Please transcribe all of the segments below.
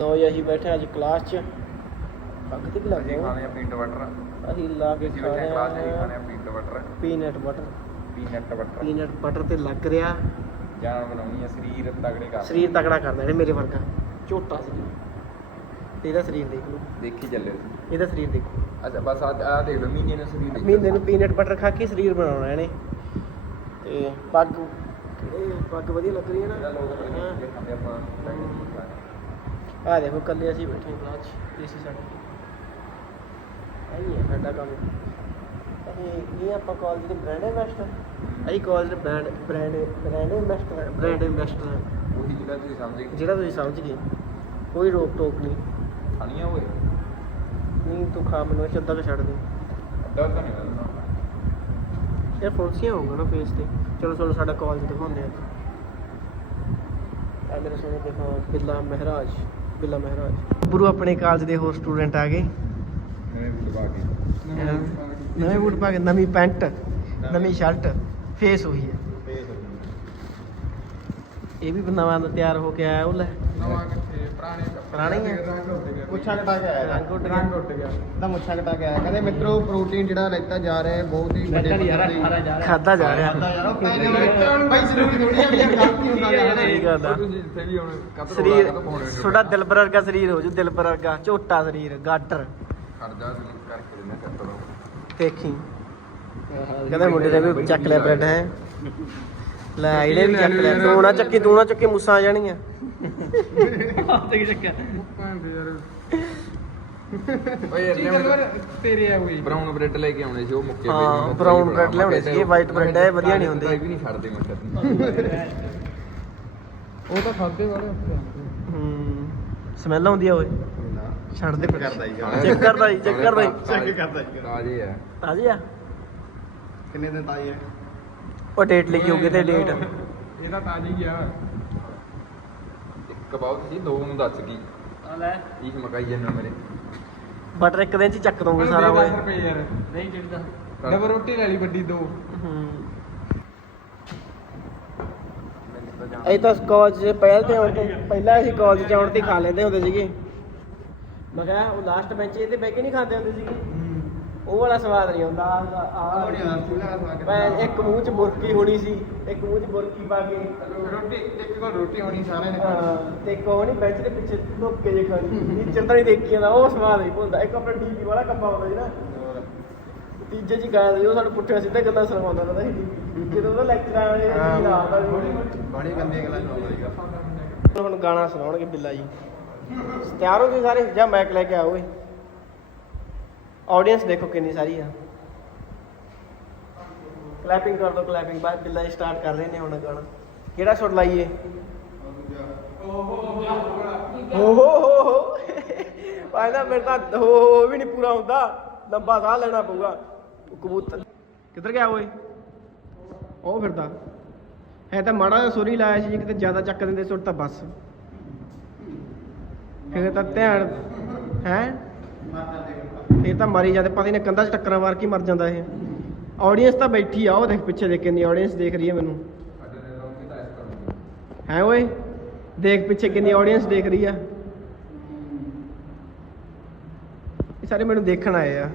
ਲੋ ਜੀ ਅਸੀਂ ਬੈਠੇ ਅੱਜ ਕਲਾਸ 'ਚ। ਪੱਗ ਤੇ ਕੀ ਲੱਗ ਅਸੀਂ ਗਿਆ? ਖਾਣੇ ਆ ਪੀਨਟ ਬਟਰ ਅਸੀਂ ਲਾ ਕੇ ਅਸੀਂ ਬੱਚੇ ਕਲਾਸ ਚ ਖਾਣੇ ਆ ਖਾਣੇ peanut butter peanut butter peanut butter peanut butter ਤੇ ਲੱਗ ਰਿਹਾ। ਜਾਨ ਬਣਾਉਣੀ ਆ ਸਰੀਰ ਤਗੜੇ ਕਰ ਸਰੀਰ ਤਕੜਾ ਕਰਦਾ ਇਹਨੇ ਮੇਰੇ ਵਰਗਾ। ਝੋਟਾ ਤੇ ਇਹਦਾ ਸਰੀਰ ਦੇਖ ਲਓ। ਦੇਖੀ ਚੱਲੇ ਇਹਦਾ ਸਰੀਰ ਦੇਖੋ ਅੱਛਾ ਬਸ ਆ ਆ ਦੇਖ ਲਓ ਮਹੀਨੇ ਨੂੰ ਸਰੀਰ ਦੇਖ ਮਹੀਨੇ ਨੂੰ ਪੀਨਟ ਬਟਰ ਖਾ ਕੇ ਸਰੀਰ ਬਣਾਉਣਾ ਇਹਨੇ। ਤੇ ਪੱਗ ਇਹ ਪੱਗ ਵਧੀਆ ਲੱਗ ਰਹੀ ਹੈ ਨਾ? ਲੋਕ ਖਾਂਦੇ ਆਪਾਂ। ਖਾਂਦੇ। ਆ ਦੇਖੋ ਕੱਲੇ ਅਸੀਂ ਬੈਠੇ ਕਲਾਸ 'ਚ ਏਸੀ ਸਾਡਾ ਆਈ ਹੈ ਸਾਡਾ ਕੰਮ। ਅਸੀਂ ਇਹ ਆਪਾਂ ਕਾਲਜ ਦੇ ਬ੍ਰਾਂਡ ਐਮਬੈਸਡਰ ਅਸੀਂ ਕਾਲਜ ਦੇ brand brand brand ambassador brand ambassador ਉਹੀ ਜਿਹੜਾ ਤੁਸੀਂ ਸਮਝ ਗਏ। ਜਿਹੜਾ ਤੁਸੀਂ ਸਮਝ ਗਏ ਕੋਈ ਰੋਕ ਟੋਕ ਨਹੀਂ। ਖਾਣੀਆਂ ਹੋਏ ਨਹੀਂ ਤੂੰ ਖਾ ਮੈਨੂੰ ਇਹ 'ਚ ਅੱਧਾ ਕੁ ਛੱਡ ਦੇ। ਅੱਧਾ ਤਾਂ ਨਹੀਂ ਮਿਲਣਾ ਇਹ ਫੋਨਸੀਆਂ ਹੋਊਗਾ ਨਾ ਪੇਜ ਤੇ। ਚਲੋ ਤੁਹਾਨੂੰ ਸਾਡਾ ਕਾਲਜ ਦਿਖਾਉਂਦੇ ਆ ਆ ਮੇਰੇ ਸੋਹਣੇ ਦੇਖੋ ਬਿੱਲਾ ਮਹਿਰਾਜ। ਬਿੱਲਾ ਮਹਿਰਾਜ। ਗੁਰੂ ਆਪਣੇ ਕਾਲਜ ਦੇ ਹੋਰ ਸਟੂਡੈਂਟ ਆ ਗਏ। ਨਵੇਂ ਬੂਟ ਪਾ ਕੇ। ਨਵੇਂ ਬੂਟ ਪਾ ਕੇ ਨਵੀਂ ਪੈਂਟ ਨਵੀਂ ਸ਼ਰਟ ਫੇਸ ਹੋਈ ਹੈ। ਇਹ ਵੀ ਨਵਾਂ ਤਿਆਰ ਹੋ ਕੇ ਆਇਆ ਉਹ ਲੈ। ਨਵਾਂ ਪੁਰਾਣੇ ਪੁਰਾਣੇ ਹੀ। ਆ? ਰੰਗ ਉੱਡ ਗਿਆ ਮੁੱਛਾਂ ਕਟਾ ਕੇ ਆਇਆ ਰੰਗ ਉੱਡ ਗਿਆ। ਰੰਗ ਉੱਡ ਗਿਆ। ਤਾਂ ਮੁੱਛਾਂ ਕਟਾ ਕੇ ਆਇਆ। ਕਹਿੰਦੇ ਮਿੱਤਰੋ ਪ੍ਰੋਟੀਨ ਜਿਹੜਾ ਲੈਤਾ ਜਾ ਰਿਹਾ ਹੈ ਬਹੁਤ ਹੀ ਵੱਡੇ ਪੱਧਰ ਤੇ ਖਾਦਾ ਜਾ ਰਿਹਾ। ਭਾਈ ਜ਼ਰੂਰੀ ਥੋੜੀ ਆ ਵੀ ਇਹ ਗਲਤ ਨਹੀਂ ਹੁੰਦਾ ਯਾਰ ਸਹੀ ਗੱਲ ਆ। ਉਹ ਤੁਸੀਂ ਜਿੱਥੇ ਵੀ ਹੁਣ ਕਦ ਸਰੀਰ ਤੁਹਾਡਾ ਦਿਲਬਰ ਵਰਗਾ ਸਰੀਰ ਹੋ ਜੂ ਦਿਲਬਰ ਵਰਗਾ ਝੋਟਾ ਸਰੀਰ ਗਾਟਰ ਖੜ ਜਾ ਸਲੀਪ ਕਰਕੇ ਦੇਣਾ ਕੱਟ ਦੋ ਦੇਖੀ। ਕਹਿੰਦੇ ਮੁੰਡੇ ਨੇ ਵੀ ਚੱਕ ਲਿਆ ਬ੍ਰੈਡ ਹੈ। ਲੈ ਇਹਨੇ ਵੀ ਚੱਕ ਲਿਆ ਤੂੰ ਨਾ ਚੱਕੀ ਤੂੰ ਨਾ ਚੱਕੀ ਮੁੱਸਾਂ ਆ ਜਾਣੀਆਂ। ਤੇ ਕੀ ਚੱਕਿਆ। ਓਏ ਯਾਰ ਲਿਆਉਣੇ ਤੇਰੇ ਆ ਕੋਈ? ਬਰਾਊਨ ਬ੍ਰੈਡ ਲੈ ਕੇ ਆਉਣੇ ਸੀ ਉਹ ਮੁੱਕੇ ਹਾਂ, ਮੈਂ brown bread ਲਿਆਉਣੇ ਸੀ, ਇਹ white bread ਹੈ, ਇਹ ਵਧੀਆ ਨਹੀਂ ਹੁੰਦੇ। ਵੀ ਨਹੀਂ ਛੱਡਦੇ ਮੱਛਰ ਉਹ ਤਾਂ ਖਾਦੇ ਵਾਲੇ ਹੂੰ ਸਮੈਲ ਆਉਂਦੀ ਆ ਓਏ। ਛੱਡ ਦੇ ਕਰਦਾ ਹੀ ਚੈੱਕ ਕਰਦਾ ਜੀ ਚੈੱਕ ਕਰਦਾ ਜੀ ਚੈੱਕ ਕਰਦਾ ਜੀ। ਤਾਜ਼ੇ ਆ ਤਾਜ਼ੀ ਆ? ਕਿੰਨੇ ਦਿਨ ਤਾਈ ਹੈ? ਉਹ ਡੇਟ ਲਿਖੀ ਹੋਊਗੀ ਤੇ ਡੇਟ ਇਹ ਤਾਂ ਤਾਜੀ ਆ ਇੱਕ ਬਹੁਤ ਸੀ ਦੋ ਨੂੰ ਦੱਸ ਗਈ ਲੈ। ਇਹ ਮਕਾਈ ਜੰਨਾ ਮੇਰੇ। ਬਟਰ ਇੱਕ ਦਿਨ ਚ ਹੀ ਚੱਕ ਦਊਂਗੇ ਸਾਰਾ ਓਏ ਰੁਪਏ ਯਾਰ। ਨਹੀਂ ਜਿਹੜੀ ਦਾ ਡਬਲ ਰੋਟੀ ਲੈ ਲਈ ਵੱਡੀ ਦੋ। ਹੂੰ। ਮੈਨੂੰ ਤਾਂ ਜਾਣ ਅਸੀਂ ਤਾਂ ਕਾਲਜ 'ਚ ਪਹਿਲ ਤੇ ਆਉਣ ਤੋਂ ਪਹਿਲਾਂ ਅਸੀਂ ਕਾਲਜ 'ਚ ਆਉਣ ਤੇ ਹੀ ਖਾ ਲੈਂਦੇ ਹੁੰਦੇ ਸੀਗੇ। ਮੈਂ ਕਿਹਾ ਉਹ ਲਾਸਟ ਬੈਂਚ ਤੇ ਬਹਿ ਕੇ ਨਹੀਂ ਖਾਂਦੇ ਹੁੰਦੇ ਸੀਗੇ। ਉਹ ਵਾਲਾ ਸਵਾਦ ਨਹੀਂ ਹੁੰਦਾ ਆ ਮੈਂ ਇੱਕ ਮੂੰਹ 'ਚ ਬੁਰਕੀ ਹੋਣੀ ਸੀ ਇੱਕ ਮੂੰਹ 'ਚ ਬੁਰਕੀ ਪਾ ਕੇ। ਰੋਟੀ ਇੱਕ ਕੋਲ ਰੋਟੀ ਹੋਣੀ ਸਾਰਿਆਂ ਨੇ ਹਾਂ, ਤੇ ਉਹ ਨਹੀਂ ਬੈਂਚ ਦੇ ਪਿੱਛੇ ਲੁੱਕ ਕੇ ਜੇ ਖਾਣੀ। ਨੀਚੇ ਤਾਂ ਨਹੀਂ ਦੇਖੀ ਜਾਂਦਾ ਉਹ ਸਵਾਦ ਨਹੀਂ ਭੁੱਲਦਾ ਇੱਕ ਆਪਣਾ ਡੀਪੀ ਵਾਲਾ ਕੱਪਾ ਹੁੰਦਾ ਨਾ। ਤੀਜੇ ਜੀ ਗਾਇਆ ਸੀ ਉਹ ਸਾਨੂੰ ਪੁੱਠੀਆਂ ਸਿੱਧਾ ਗੱਲਾਂ ਸੁਣਾਉਂਦਾ ਹੁੰਦਾ ਸੀ। ਜਦੋਂ ਉਹਦਾ ਲੈਕਚਰ ਆਇਆ ਜੀ ਆਉਂਦਾ ਸੀ। ਬੜੀ ਗੰਦੀ ਗੱਲਾਂ ਸੁਣਾਉਂਦਾ ਸੀਗਾ। ਹੁਣ ਗਾਣਾ ਸੁਣਾਉਣਗੇ ਬਿੱਲਾ ਜੀ। ਤਿਆਰ ਹੋ ਗਏ ਸਾਰੇ ਜਾਂ ਮੈਕ ਲੈ ਕੇ ਆਓ ਓਏ। ਆਡੀਅנס ਦੇਖੋ ਕਿੰਨੀ ਸਾਰੀ ਆ। ਕਲੈਪਿੰਗ ਕਰ ਦੋ ਕਲੈਪਿੰਗ ਬਾਅਦ ਬਿੱਲਾ ਜੀ ਸਟਾਰਟ ਕਰ ਰਹੇ ਨੇ ਹੁਣ ਗਾਣਾ। ਕਿਹੜਾ ਸ਼ਾਟ ਲਾਈਏ? ਹੋ ਹੋ ਹੋ। ਹੋ ਪਾਇਦਾ ਮੇਰੇ ਤਾਂ ਹੋ ਹੋ ਵੀ ਨਹੀਂ ਪੂਰਾ ਹੁੰਦਾ। ਲੰਬਾ ਸਾਹ ਲੈਣਾ ਪਊਗਾ। ਕਬੂਤਰ। ਕਿੱਧਰ ਗਿਆ ਓਏ? ਉਹ ਫਿਰਦਾ। ਹੈ ਤਾਂ ਮਾੜਾ ਜਿਹਾ ਸੁਰੀ ਲਾਇਆ ਸੀ, ਜੇ ਕਿਤੇ ਜ਼ਿਆਦਾ ਚੱਕ ਦਿੰਦੇ ਸੁਰ ਤਾਂ ਬਸ। ਫਿਰ ਤਾਂ ਧਿਆਨ ਹੈ? ਮਰ ਤਾਂ। ਮਰੀ ਜਾਂਦੇ ਪਤਾ ਨਹੀਂ ਕੰਧਾਂ 'ਚ ਟੱਕਰਾਂ ਮਾਰ ਕੇ ਮਰ ਜਾਂਦਾ ਇਹ। ਆਡੀਅנס ਤਾਂ ਬੈਠੀ ਆ ਉਹ ਦੇਖ ਪਿੱਛੇ ਦੇਖ ਕਿੰਨੀ ਆਡੀਅנס ਦੇਖ ਰਹੀ ਹੈ ਮੈਨੂੰ। ਹੈ ਓਏ ਦੇਖ ਪਿੱਛੇ ਕਿੰਨੀ ਆਡੀਅנס ਦੇਖ ਰਹੀ ਆ। ਇਹ ਸਾਰੇ ਮੈਨੂੰ ਦੇਖਣ ਆਏ ਆ।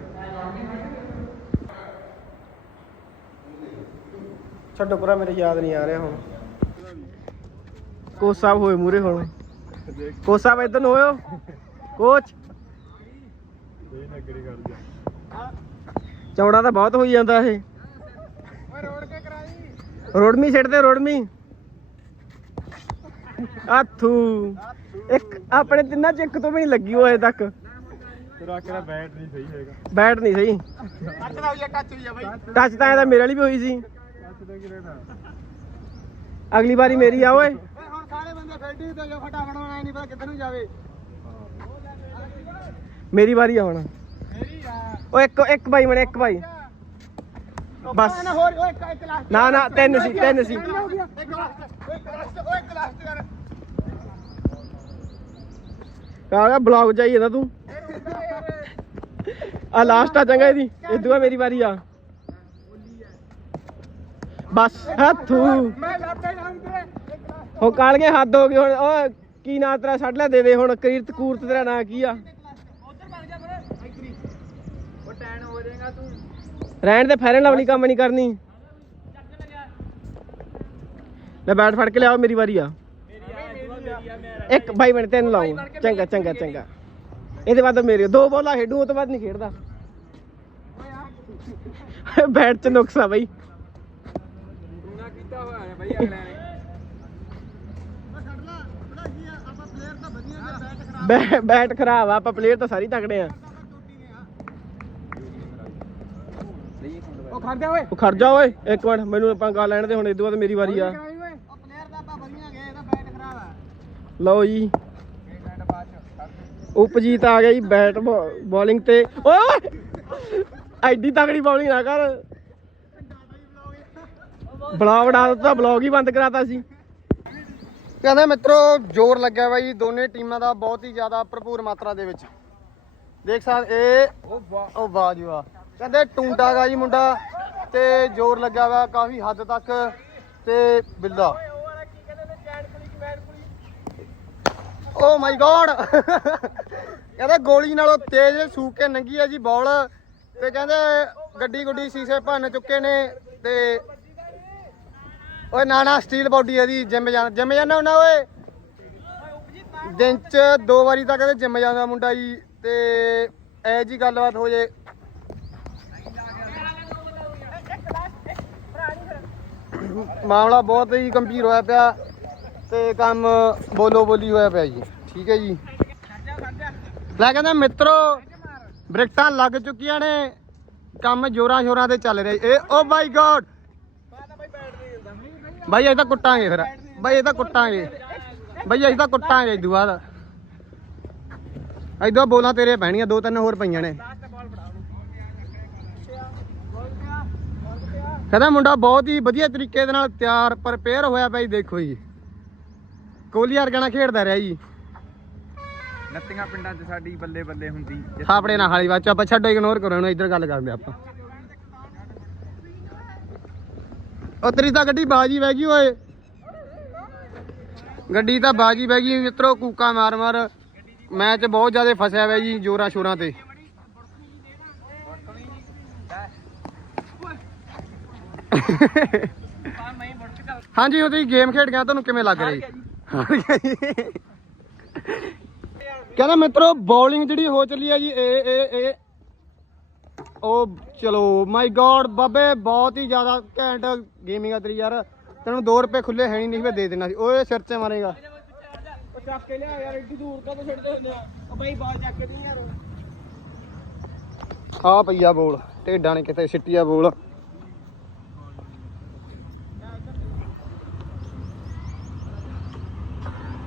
ਛੱਡੋ ਪਰਾ ਮੇਰੇ ਯਾਦ ਨਹੀਂ ਆ ਰਿਹਾ ਹੁਣ। ਕੋਚ ਸਾਹਿਬ ਹੋਏ ਮੂਰੇ ਹੋਣ। ਕੋਚ ਸਾਹਿਬ ਇਧਰ ਨੂੰ ਹੋਇਓ। ਕੋਚ। ਚੌੜਾ ਤਾਂ ਬਹੁਤ ਹੋਈ ਜਾਂਦਾ ਇਹ। ਰੋਡਮੀ ਸਿੱਟ ਤੇ ਰੋਡਮੀ ਆਥੂ। ਇੱਕ ਆਪਣੇ ਤਿੰਨਾਂ ਚ ਇੱਕ ਤੋਂ ਵੀ ਨਹੀਂ ਲੱਗੀ ਉਹ ਅਜੇ ਤੱਕ। ਤੇਰਾ ਕਿਹੜਾ ਬੈਟ ਨਹੀਂ ਸਹੀ। ਹੈਗਾ ਬੈਟ ਨਹੀਂ ਸਹੀ ਟੱਚ ਦਾ ਹੋਇਆ ਟੱਚ ਹੋਇਆ ਬਾਈ ਟੱਚ ਤਾਂ ਇਹਦਾ ਮੇਰੇ ਵਾਲੀ ਵੀ ਹੋਈ ਸੀ। ਅਗਲੀ ਵਾਰੀ ਮੇਰੀ ਆ, ਓਏ। ਹੁਣ ਸਾਰੇ ਬੰਦੇ ਫੈਲਟੀ ਤੇ ਫਟਾਫਟ ਆਇਆ ਨਹੀਂ ਪਤਾ ਕਿੱਧਰ ਨੂੰ ਜਾਵੇ। ਮੇਰੀ ਵਾਰੀ ਆ ਹੁਣ। ਮੇਰੀ ਆ। ਓ ਇੱਕ ਇੱਕ ਭਾਈ ਮਣੇ ਇੱਕ ਭਾਈ ਬਸ। ਨਾ ਹੋਰ ਓਏ ਇੱਕ ਇੱਕ ਲਾਸਟ ਨਾ ਨਾ ਤਿੰਨ ਸੀ ਤਿੰਨ ਸੀ। ਇੱਕ ਲਾਸਟ ਇੱਕ ਲਾਸਟ ਓਏ ਇੱਕ ਲਾਸਟ ਯਾਰ ਕਾਗਾ ਬਲੌਗ ਜਾਈਏ ਨਾ ਤੂੰ? ਆ ਲਾਸਟ ਆ ਚੰਗਾ ਇਹਦੀ। ਇਦੋਂ ਬਾਅਦ ਮੇਰੀ ਵਾਰੀ ਆ। ਬਸ ਹੱਥੂ। ਮੈਂ ਲੱਭੇ ਨਾ ਤੇਰੇ ਇੱਕ ਲਾਸਟ ਹੋ ਕਾਲ ਗਏ ਹੱਦ ਹੋ ਗਈ ਹੁਣ। ਓਏ ਕੀ ਨਾਂ ਤੇਰਾ? ਛੱਡ ਲੈ ਦੇ ਦੇ ਹੁਣ। ਕੀਰਤ ਕੂਰਤ ਤੇਰਾ ਨਾਂ ਕੀ ਆ ਉਹ ਤੂੰ। ਰਹਿਣ ਦੇ ਫੈਰਨ ਲਵਲੀ ਕੰਮ ਨਹੀਂ ਕਰਨੀ। ਲੈ ਬੈਟ ਫੜ ਕੇ ਲਿਆਓ ਮੇਰੀ ਵਾਰੀ ਆ। ਇੱਕ ਬਾਈ ਮਿੰਟ ਤੈਨੂੰ ਲਾਉਂ ਚੰਗਾ ਚੰਗਾ ਚੰਗਾ। ਇਹਦੇ ਬਾਅਦ ਮੇਰੇ ਦੋ ਬੋਲਾਂ ਖੇਡੂ ਉਹ ਤੋਂ ਬਾਅਦ ਨਹੀਂ ਖੇਡਦਾ। ਬੈਟ ਚ ਨੁਕਸ ਆ ਬਾਈ। ਤੂੰ ਨਾ ਕੀਤਾ ਹੋਇਆ ਹੈ ਬਈ ਅਗਲੇ ਨੇ। ਬੈ- ਬੈਟ ਖਰਾਬ ਆ ਆਪਾਂ ਪਲੇਅਰ ਤਾਂ ਸਾਰੀ ਤਕੜੇ ਆ। ਉਹ ਖੜ ਜਾ ਓਏ। ਉਹ ਖੜ ਜਾ ਓਏ ਇੱਕ ਮਿੰਟ ਮੈਨੂੰ ਆਪਾਂ ਗੱਲ ਲੈਣ ਦੇ ਹੁਣ ਇਦੋਂ ਬਾਅਦ ਮੇਰੀ ਵਾਰੀ ਆ। ਪਲੇਅਰ ਦਾ ਆਪਾਂ ਵਧੀਆ ਗਏ ਇਹਦਾ ਬੈਟ ਖਰਾਬ ਆ। ਲਓ ਜੀ। ਉਪਜੀਤ ਆ ਗਿਆ ਜੀ ਬੈਟ ਬੋਲਿੰਗ ਤੇ। ਓਏ ਐਡੀ ਤਗੜੀ ਬੋਲਿੰਗ ਨਾ ਕਰ। ਬਲੌਗ ਬਣਾ ਦਿੱਤਾ ਬਲੌਗ ਹੀ ਬੰਦ ਕਰਾਤਾ ਸੀ। ਕਹਿੰਦੇ ਮਿੱਤਰੋ ਜ਼ੋਰ ਲੱਗਿਆ ਬਾਈ ਦੋਨੇ ਟੀਮਾਂ ਦਾ ਬਹੁਤ ਹੀ ਜ਼ਿਆਦਾ ਭਰਪੂਰ ਮਾਤਰਾ ਦੇ ਵਿੱਚ। ਦੇਖ ਸਕਦੇ ਇਹ ਉਹ ਵਾਹ ਜੀ ਵਾਹ। ਕਹਿੰਦੇ ਟੁੰਡਾ ਗਾ ਜੀ ਮੁੰਡਾ ਤੇ ਜ਼ੋਰ ਲੱਗਿਆ ਵਾ ਕਾਫੀ ਹੱਦ ਤੱਕ ਤੇ ਬਿੱਲਾ। ਓ ਮਾਈ ਗੋਡ। ਕਹਿੰਦੇ ਗੋਲੀ ਨਾਲੋਂ ਤੇਜ਼ ਸੂਕ ਕੇ ਨੰਗੀ ਆ ਜੀ ਬੋਲ ਤੇ ਕਹਿੰਦੇ ਗੱਡੀ ਗੁੱਡੀ ਸੀਸੇ ਭੰਨ ਚੁੱਕੇ ਨੇ ਤੇ ਓਏ ਨਾ ਨਾ ਸਟੀਲ ਬਾਡੀ ਇਹਦੀ, ਜਿੰਮ ਜਾਣਾ ਜਿੰਮ ਜਾਣਾ ਹੁੰਦਾ ਓਏ। ਦਿਨ ਚ ਦੋ ਵਾਰੀ ਤਾਂ ਕਹਿੰਦੇ ਜਿੰਮ ਜਾਂਦਾ ਮੁੰਡਾ ਜੀ ਤੇ ਐ ਜੀ ਗੱਲਬਾਤ ਹੋ ਜੇ। ਮਾਮਲਾ ਬਹੁਤ ਹੀ ਗੰਭੀਰ ਹੋਇਆ ਪਿਆ ਤੇ ਕੰਮ ਬੋਲੋ ਬੋਲੀ ਹੋਇਆ ਪਿਆ ਜੀ। ਠੀਕ ਹੈ ਜੀ। ਲੈ ਕਹਿੰਦਾ ਮਿੱਤਰੋ ਬ੍ਰਿਕਟਾਂ ਲੱਗ ਚੁੱਕੀਆਂ ਨੇ। ਕੰਮ ਜੋਰਾਂ ਸ਼ੋਰਾਂ ਤੇ ਚੱਲ ਰਿਹਾ ਇਹ ਓ ਮਾਈ ਗੋਡ! ਬਾਈ, ਅਸੀਂ ਤਾਂ ਕੁੱਟਾਂਗੇ ਫਿਰ। ਬਾਈ ਇਹ ਤਾਂ ਕੁੱਟਾਂਗੇ। ਬਾਈ, ਅਸੀਂ ਤਾਂ ਕੁੱਟਾਂਗੇ ਇਦੋਂ ਬਾਅਦ ਇਦੋਂ ਬੋਲਾਂ ਤੇਰੇ ਪੈਣੀਆਂ, ਦੋ ਤਿੰਨ ਹੋਰ ਪਈਆਂ ਨੇ। ਕਹਿੰਦਾ ਮੁੰਡਾ ਬਹੁਤ ਹੀ ਵਧੀਆ ਤਰੀਕੇ ਦੇ ਨਾਲ ਤਿਆਰ ਪ੍ਰਪੇਅਰ ਹੋਇਆ ਪਿਆ ਜੀ ਦੇਖੋ ਜੀ। ਕੋਹਲੀ ਵਰਗਾ ਖੇਡਦਾ ਰਿਹਾ ਜੀ। ਨੱਤੀਆਂ ਪਿੰਡਾਂ 'ਚ ਸਾਡੀ ਬੱਲੇ ਬੱਲੇ ਹੁੰਦੀ। ਆਪਣੇ ਨਾਲ ਹਾਲੀ ਬਾਤ ਆਪਾਂ ਛੱਡੋ ਇਗਨੋਰ ਕਰੋ ਇਹਨੂੰ ਇੱਧਰ ਗੱਲ ਕਰਦੇ ਆਪਾਂ। ਉਹ ਤੇਰੀ ਤਾਂ ਗੱਡੀ ਬਾਜੀ ਬਹਿ ਗਈ ਓਏ। ਗੱਡੀ ਤਾਂ ਬਾਜੀ ਬਹਿ ਗਈ ਮਿੱਤਰੋ ਕੂਕਾ ਮਾਰ ਮਾਰ ਮੈਚ ਬਹੁਤ ਜ਼ਿਆਦਾ ਫਸਿਆ ਹੋਇਆ ਜੀ ਜੋਰਾਂ ਸ਼ੋਰਾਂ ਤੇ। ਹਾਂਜੀ ਉਹ ਤੁਸੀਂ ਗੇਮ ਖੇਡ ਗਿਆ ਤੁਹਾਨੂੰ ਕਿਵੇਂ ਲੱਗ ਰਹੀ? ਕਹਿੰਦਾ ਮਿੱਤਰੋ ਬੋਲਿੰਗ ਜਿਹੜੀ ਹੋ ਚੱਲੀ ਹੈ ਜੀ ਇਹ ਇਹ ਇਹ। ਉਹ ਚਲੋ ਮਾਈ ਗॉड ਬਾਬੇ ਬਹੁਤ ਹੀ ਜ਼ਿਆਦਾ ਘੈਂਟ ਗੇਮਿੰਗ ਆ ਤੇਰੀ ਯਾਰ। ਤੈਨੂੰ 2 ਰੁਪਏ ਖੁੱਲੇ ਹੈ ਨਹੀਂ ਮੈਂ ਦੇ ਦੇਣਾ ਸੀ। ਓਏ ਸਿਰ 'ਚ ਮਾਰੇਗਾ। ਉਹ ਚੱਕ ਕੇ ਲਿਆ ਯਾਰ ਏਡੀ ਦੂਰ ਕਦੋਂ ਛੱਡਦੇ ਹੁੰਦੇ ਆ। ਉਹ ਬਾਈ ਬਾਲ ਚੱਕ ਕੇ ਨਹੀਂ ਯਾਰ। ਆ ਪਈਆ ਬੋਲ ਢੇਡਾਂ ਨੇ ਕਿਤੇ ਸਿੱਟੀਆ ਬੋਲ।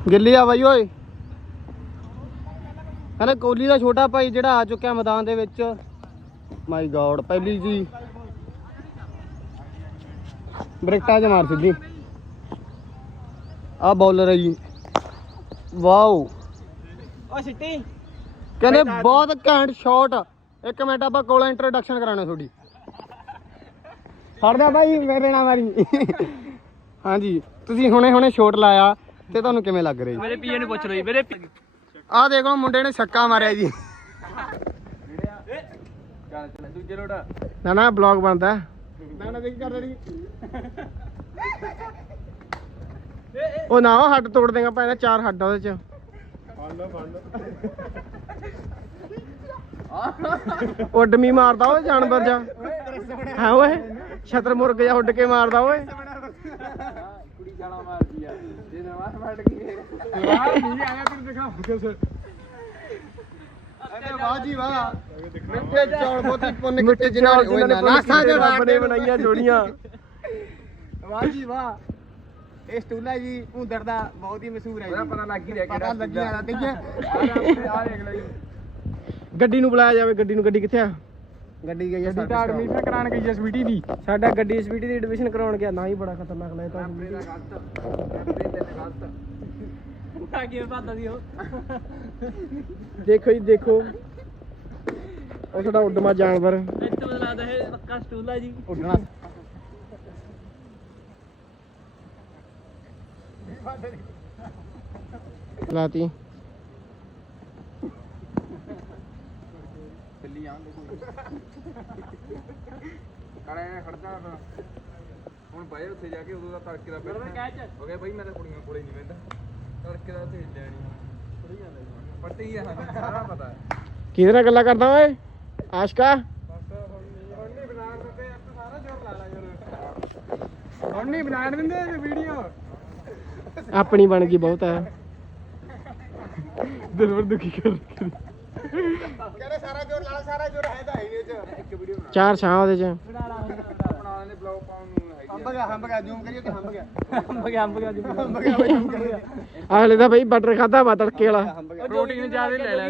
ਗਿੱਲੀ ਆ ਬਾਈ ਓਏ। ਕਹਿੰਦੇ ਕੋਹਲੀ ਦਾ ਛੋਟਾ ਭਾਈ ਜਿਹੜਾ ਆ ਚੁੱਕਿਆ ਮੈਦਾਨ ਦੇ ਵਿੱਚ। ਮਾਈ ਗॉड ਪਹਿਲੀ ਜੀ। ਬ੍ਰਿਕਟਾ ਚ ਮਾਰ ਸਿੱਧੀ। ਆ ਬੌਲਰ ਹੈ ਜੀ। ਵਾਓ। ਓ ਸਿੱਟੀ। ਕਹਿੰਦੇ ਬਹੁਤ ਘੈਂਟ ਸ਼ਾਟ ਇੱਕ ਮਿੰਟ ਆਪਾਂ ਕੋਲ ਇੰਟਰੋਡਕਸ਼ਨ ਕਰਾਉਣਾ ਤੁਹਾਡੀ। ਫੜਦਾ ਬਾਈ ਮੇਰੇ ਨਾਲ ਮਾਰੀ ਹਾਂਜੀ ਤੁਸੀਂ ਹੁਣੇ ਹੁਣੇ ਸ਼ਾਟ ਲਾਇਆ। ਤੇ ਤੁਹਾਨੂੰ ਕਿਵੇਂ ਲੱਗ ਰਿਹਾ ਜੀ? ਮੇਰੇ ਪੀਏ ਨੂੰ ਪੁੱਛ ਲਓ ਜੀ ਮੇਰੇ ਆਹ ਦੇਖੋ ਮੁੰਡੇ ਨੇ ਛੱਕਾ ਮਾਰਿਆ ਜੀ। ਚੱਲ ਚੱਲ ਦੂਜੇ ਲੋੜਾ ਨਾ ਨਾ ਬਲੌਗ ਬਣਦਾ। ਨਾ ਨਾ ਦੇਖ ਕਰ ਰਹੀ ਉਹ ਨਾ ਉਹ ਹੱਡ ਤੋੜ ਦੇਗਾ ਭਾਵੇਂ ਚਾਰ ਹੱਡ ਉਹਦੇ ਚ। ਉਹ ਡਮੀ ਮਾਰਦਾ ਓਏ ਜਾਨਵਰ ਜਾ। ਹਾਂ ਓਏ ਛਤਰ ਮੁਰਗ ਜਾ ਉੱਡ ਕੇ ਮਾਰਦਾ ਓਏ। ਕੁੜੀ ਛਾਲਾ ਮਾਰਦੀ ਆ ਜੇ ਨਵਾਂ ਫੜ ਗਈ ਫੇਰ ਵਾਹ ਨਹੀਂ ਆਇਆ ਤੈਨੂੰ ਦਿਖਾ ਅਰੇ ਵਾਹ ਜੀ ਵਾਹ। ਮਿੱਠੇ ਚੌਲ ਬਹੁਤੀ ਪੁੰਨ ਮਿੱਠੇ ਕਿੱਟੇ ਜਿਨ੍ਹਾਂ ਨੇ ਓਏ ਨਾ ਨਾਸਾ ਦੇ ਰੱਬ ਨੇ ਬਣਾਈਆਂ ਜੋੜੀਆਂ। ਵਾਹ ਜੀ ਵਾਹ। ਇਹ ਸਟੂਲਾ ਜੀ ਭੁੰਦਰ ਦਾ ਬਹੁਤ ਹੀ ਮਸ਼ਹੂਰ ਹੈ ਉਹਦਾ ਜੀ। ਪਤਾ ਲੱਗ ਹੀ ਰਿਹਾ ਪਤਾ ਲੱਗ ਗਿਆ ਠੀਕ ਹੈ। ਆ ਦੇਖ ਲੈ ਜੀ। ਗੱਡੀ ਨੂੰ ਬੁਲਾਇਆ ਜਾਵੇ ਗੱਡੀ ਨੂੰ ਗੱਡੀ ਕਿੱਥੇ ਆ? ਗੱਡੀ ਗਈ ਹੈ ਗੱਡੀ ਤਾਂ ਐਡਮਿਸ਼ਨ ਕਰਾਣ ਗਈ ਐ ਸਵੀਟੀ ਦੀ। ਸਾਡਾ ਗੱਡੀ ਸਪੀਡੀ ਦੀ ਐਡਮਿਸ਼ਨ ਕਰਾਉਣ ਗਿਆ ਨਾ ਹੀ ਬੜਾ ਖਤਰਨਾਕ ਲੱਗਦਾ ਆਪਰੇ ਦਾ ਗਲਤ। ਤੇ ਗਲਤ। ਦੇਖੋ ਜੀ ਦੇਖੋ। ਉਹ ਸਾਡਾ ਉੱਡਮਾ ਜਾਨਵਰ। ਉੱਡਣਾ। ਲਾਤੀ। ਚੱਲੀ ਆਂਦੇ ਕੋਈ। ਕਾਲੇ ਨੇ ਖੜ ਜਾਣਾ ਤਾਂ ਹੁਣ ਬਾਈ ਉੱਥੇ ਜਾ ਕੇ ਉਦੋਂ ਦਾ ਤੜਕੇ ਦਾ ਬੈਠਾ। ਹੋ ਗਿਆ ਬਾਈ ਮੈਂ ਤਾਂ ਕੁੜੀਆਂ ਕੋਲੇ ਨਹੀਂ ਬੈਠਾ। ਤੜਕੇ ਦਾ ਉੱਥੇ ਹਿੱਲਿਆ ਨਹੀਂ ਪੱਟੀ ਆ। ਸਾਨੂੰ ਸਾਰਾ ਪਤਾ। ਹੈ ਕਿਹਦੇ ਨਾਲ ਗੱਲਾਂ ਕਰਦਾ ਓਏ? ਆਸ਼ਕਾ? ਹੁਣ ਨਹੀਂ ਬਣਾਉਣ ਦਿੰਦੇ ਇਹ ਵੀਡੀਓ ਆਪਣੀ ਬਣ ਗਈ ਬਹੁਤ ਹੈ ਦਿਲ ਵਰ ਦੁਖੀ ਕਰ ਕਰ ਕਹਿੰਦੇ ਸਾਰਾ ਜੋਰ ਲਾ ਸਾਰਾ ਜੋਰ ਹੈ ਤਾਂ ਹੀ ਚ। ਇੱਕ ਵੀਡੀਓ ਬਣਾ ਚਾਰ ਛਾਂ ਉਹਦੇ ਚ। ਬਣਾ ਲੈਂਦੇ ਬਲੌਗ ਪਾਉਣ ਨੂੰ ਹੈਗੀ ਹੰਬ ਗਿਆ ਹੰਬ ਗਿਆ ਜ਼ੂਮ ਕਰੀਏ ਕਿ ਹੰਬ ਗਿਆ? ਹੰਬ ਗਿਆ ਹੰਬ ਗਿਆ ਜੀ ਹੰਬ ਗਿਆ ਬਈ ਜ਼ੂਮ ਕਰੀਏ। ਅਗਲੇ ਦਾ ਬਈ ਬਟਰ ਖਾਦਾ ਵਾ ਤੜਕੇ ਵਾਲਾ। ਪ੍ਰੋਟੀਨ ਜ਼ਿਆਦਾ ਲੈ ਲੈ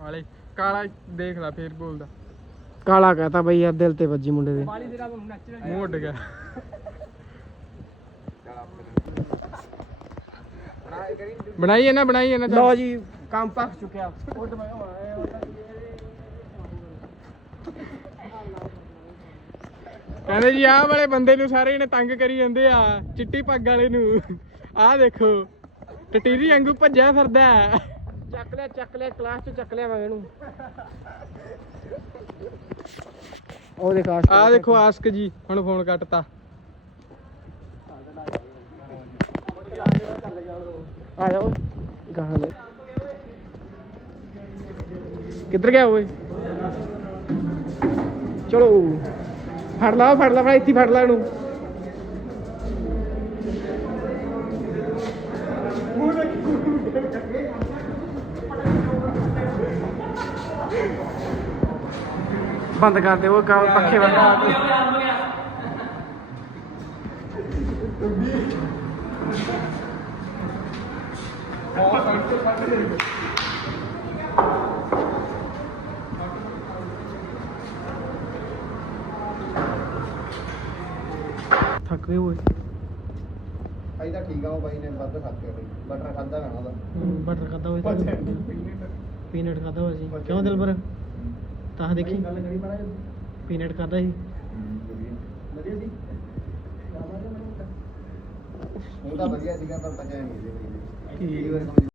ਵਾਲੇ। ਕਾਲਾ ਦੇਖ ਲੈ ਫੇਰ ਬੋਲਦਾ। ਕਾਲਾ ਕਹਤਾ ਬਈ ਯਾਰ ਦਿਲ ਤੇ ਵੱਜੀ ਮੁੰਡੇ ਦੇ। ਮੂੰਹ ਉੱਡ ਗਿਆ। ਬਣਾਈਏ ਨਾ ਬਣਾਈਏ ਨਾ ਲਓ ਜੀ ਕੰਮ ਪੱਕ ਚੁੱਕਿਆ। ਕਹਿੰਦੇ ਜੀ ਆਹ ਵਾਲੇ ਬੰਦੇ ਨੂੰ ਸਾਰੇ ਨੇ ਤੰਗ ਕਰੀ ਜਾਂਦੇ ਆ ਚਿੱਟੀ ਪੱਗ ਵਾਲੇ ਨੂੰ। ਆਹ ਦੇਖੋ ਟਟੀਰੀ ਵਾਂਗੂ ਭੱਜਿਆ ਫਿਰਦਾ। ਚੱਕ ਲਿਆ ਚੱਕ ਲਿਆ ਕਲਾਸ ਚ ਚੱਕ ਲਿਆ ਮੈਂ ਇਹਨੂੰ। ਉਹ ਦੇਖ ਆਸ਼ਕ ਆਹ ਦੇਖੋ ਆਸਕ ਜੀ ਹੁਣ ਫੋਨ ਕੱਟਤਾ। ਆ ਜਾ ਗਾਹਾਂ ਲੈ ਕਿੱਧਰ ਗਿਆ ਓਏ? ਚਲੋ। ਫੜ ਲਾ ਫੜ ਲਾ ਫੜ ਇੱਥੇ ਫੜ ਲਾ ਇਹਨੂੰ। ਬੰਦ ਕਰ ਦੇ ਉਹ ਕੰਮ ਪੱਖੇ ਬੰਦ ਥੱਕ ਗਏ ਓਏ ਭਾਈ ਤਾਂ ਠੀਕ ਆ ਉਹ ਬਾਈ ਨੇ ਵੱਧ ਖਾਤੇ ਬਈ ਬਟਰ ਖਾਦਾ ਮੈਂ ਉਹਦਾ ਬਟਰ ਖਾਦਾ ਹੋਇਆ ਤਾਂ ਪੀਨਟ ਖਾਦਾ ਹੋਇਆ ਸੀ ਕਿਉਂ ਦਿਲਬਰ ਤਾਂ ਦੇਖੀ ਪੀਨਟ ਖਾਦਾ ਸੀ ਵਧੀਆ ਸੀ ਉਹ ਤਾਂ ਵਧੀਆ ਸੀਗਾ ਪਰ ਪਚਿਆ ਨਹੀਂ ਇਹਦੇ ਠੀਕ ਵਾਰ